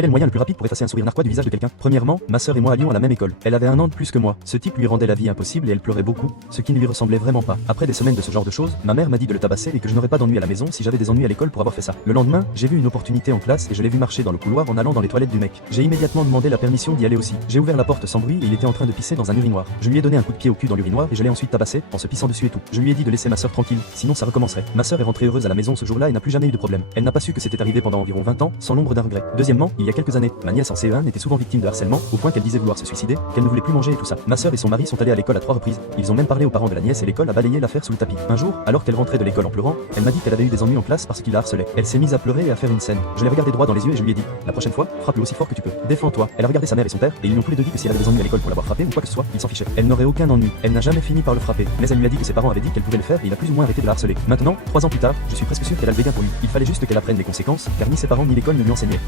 Quel est le moyen le plus rapide pour effacer un sourire narquois du visage de quelqu'un? Premièrement, ma sœur et moi allions à la même école. Elle avait un an de plus que moi. Ce type lui rendait la vie impossible et elle pleurait beaucoup, ce qui ne lui ressemblait vraiment pas. Après des semaines de ce genre de choses, ma mère m'a dit de le tabasser et que je n'aurais pas d'ennui à la maison si j'avais des ennuis à l'école pour avoir fait ça. Le lendemain, j'ai vu une opportunité en classe et je l'ai vu marcher dans le couloir en allant dans les toilettes du mec. J'ai immédiatement demandé la permission d'y aller aussi. J'ai ouvert la porte sans bruit et il était en train de pisser dans un urinoir. Je lui ai donné un coup de pied au cul dans l'urinoir et je l'ai ensuite tabassé en se pissant dessus et tout. Je lui ai dit de laisser ma sœur tranquille, sinon ça recommencerait. Ma sœur est rentrée heureuse à la maison ce jour-là et n'a plus jamais eu de problème. Elle n'a pas su que c'était arrivé pendant environ 20 ans, sans l'ombre d'un regret. Deuxièmement, il y a quelques années, ma nièce en CE1 était souvent victime de harcèlement, au point qu'elle disait vouloir se suicider, qu'elle ne voulait plus manger et tout ça. Ma sœur et son mari sont allés à l'école à 3 reprises. Ils ont même parlé aux parents de la nièce et l'école a balayé l'affaire sous le tapis. Un jour, alors qu'elle rentrait de l'école en pleurant, elle m'a dit qu'elle avait eu des ennuis en classe parce qu'il la harcelait. Elle s'est mise à pleurer et à faire une scène. Je l'ai regardé droit dans les yeux et je lui ai dit: la prochaine fois, frappe-le aussi fort que tu peux. Défends-toi. Elle a regardé sa mère et son père et ils lui ont tous les deux dit que si elle avait des ennuis à l'école pour l'avoir frappé ou quoi que ce soit, ils s'en fichaient. Elle n'aurait aucun ennui. Elle n'a jamais fini par le frapper, mais elle lui a dit que ses parents avaient dit qu'elle pouvait le faire et il a plus ou moins arrêté de la harceler. Maintenant, 3 ans plus tard, je suis presque sûr qu'elle a le béguin pour lui. Il fallait juste qu'elle apprenne les conséquences, car ni ses parents ni l'école ne lui enseignaient.